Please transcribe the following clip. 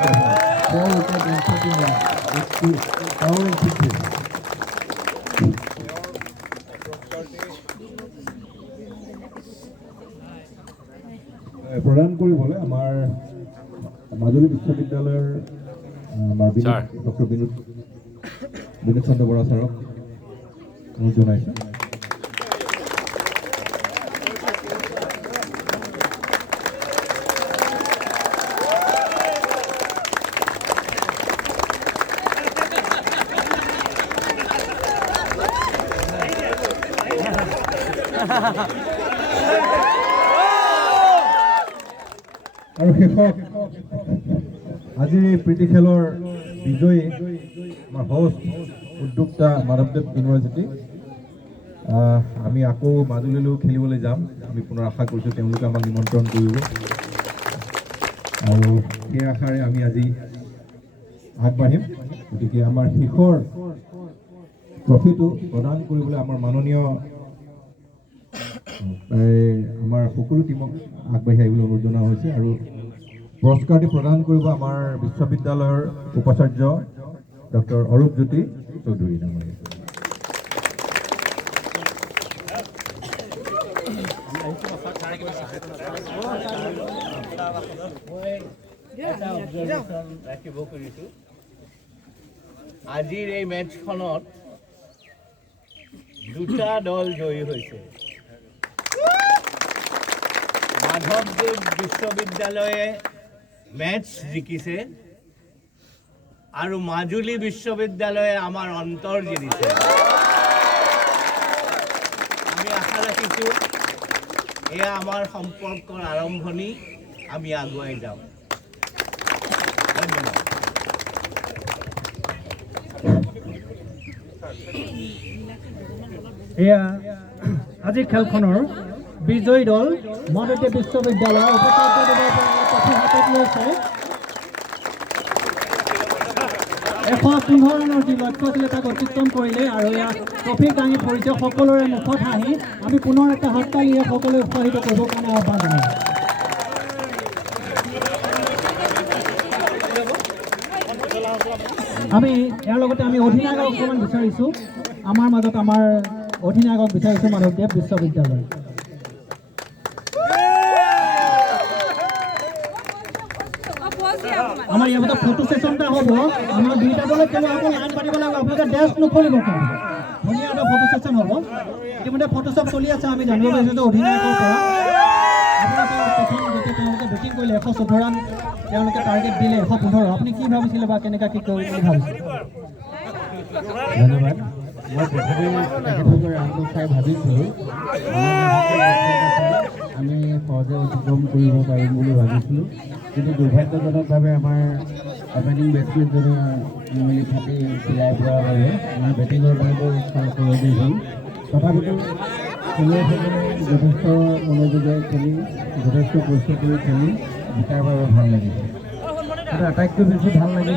প্ৰদান কৰিবলৈ আমাৰ মাজুলী বিশ্ববিদ্যালয়ৰ আমাৰ ডক্টৰ বিনোদ চন্দ্ৰ বৰা ছাৰক অনুৰোধ জনাইছোঁ। আৰু শেষত আজিৰ এই প্ৰীতি খেলৰ বিজয়ী আমাৰ হোষ্ট উদ্যোক্তা মাধৱদেৱ ইউনিভাৰ্চিটি, আমি আকৌ মাজুলীলৈ খেলিবলৈ যাম। আমি পুনৰ আশা কৰিছোঁ তেওঁলোকে আমাক নিমন্ত্ৰণ কৰিব আৰু সেই আশাৰে আমি আজি আগবাঢ়িম। গতিকে আমাৰ শেষৰ ট্ৰফিটো প্ৰদান কৰিবলৈ আমাৰ মাননীয় আমাৰ সকলো টিমক আগবাঢ়ি আহিবলৈ অনুৰোধ জনোৱা হৈছে আৰু পুৰস্কাৰটি প্ৰদান কৰিব আমাৰ বিশ্ববিদ্যালয়ৰ উপাচাৰ্য ডক্টৰ অৰূপজ্যোতি চৌধুৰী ডাঙৰীয়া। আজিৰ এই মেচখনত দুটা দল জয়ী হৈছে। মাধৱদেৱ বিশ্ববিদ্যালয়ে মেচ জিকিছে আৰু মাজুলী বিশ্ববিদ্যালয়ে আমাৰ অন্তৰ জিকিছে। আমি আশা ৰাখিছোঁ এয়া আমাৰ সম্পৰ্কৰ আৰম্ভণি, আমি আগুৱাই যাম। ধন্যবাদ। এয়া আজি খেলখনৰ বিজয়ী দল মাধৱদেৱ বিশ্ববিদ্যালয় উপাচাৰ্যদেৱৰ পৰা ট্ৰফি হাতত লৈছে। 115 ৰানৰ যি লক্ষ্য আছিলে তাক অতিক্ৰম কৰিলে আৰু এয়া ট্ৰফি দাঙি পৰিছে। সকলোৰে মুখত হাঁহি। আমি পুনৰ এটা হৰতালিৰে সকলোৱে উৎসাহিত কৰিবৰ কাৰণে আহ্বান জনাইছোঁ। আমি ইয়াৰ লগতে আমি অধিনায়ক অকণমান বিচাৰিছোঁ। আমাৰ মাজত আমাৰ অধিনায়কক বিচাৰিছোঁ মাধৱদেৱ বিশ্ববিদ্যালয়। আমাৰ ইয়াৰ মতে ফটো ছেশ্যন এটা হ'ব। আমাৰ দুইটা দলে খেলোঁ, আকৌ লাইন পাতিব লাগিব। আপোনালোকে ড্ৰেছ নখলিব কাৰণে ধুনীয়া এটা ফটো ছেশ্যন হ'ব। ইতিমধ্যে ফটোশ্বপ চলি আছে। আমি জানিব পাৰিছোঁ অধিনায়কৰ পৰা প্ৰথম যেতিয়া তেওঁলোকে বেটিং কৰিলে 114 ৰান তেওঁলোকে টাৰ্গেট দিলে 115। আপুনি কি ভাবিছিলে বা কেনেকৈ কি কৰিম বুলি ভাবিছিলে? ধন্যবাদ। মই প্ৰথমে তেখেতলোকৰ ৰানটো চাই ভাবিছিলোঁ আমি সহজে অতিক্ৰম কৰিব পাৰিম বুলি ভাবিছিলোঁ, কিন্তু দুৰ্ভাগ্যজনকভাৱে আমাৰ অপেনিং বেটছমেনজনে মিলি ফাটি চিলাই পৰাৰ বাবে আমাৰ বেটিঙৰ বাবে সলনি হ'ল। তথাপিতো খেলুৱৈসকলে যথেষ্ট মনোযোগেৰে খেলি যথেষ্ট পৰিশ্ৰম কৰি খেলি জিকাৰ বাবে ভাল লাগিছে। কিন্তু আটাইতকৈ বেছি ভাল লাগিল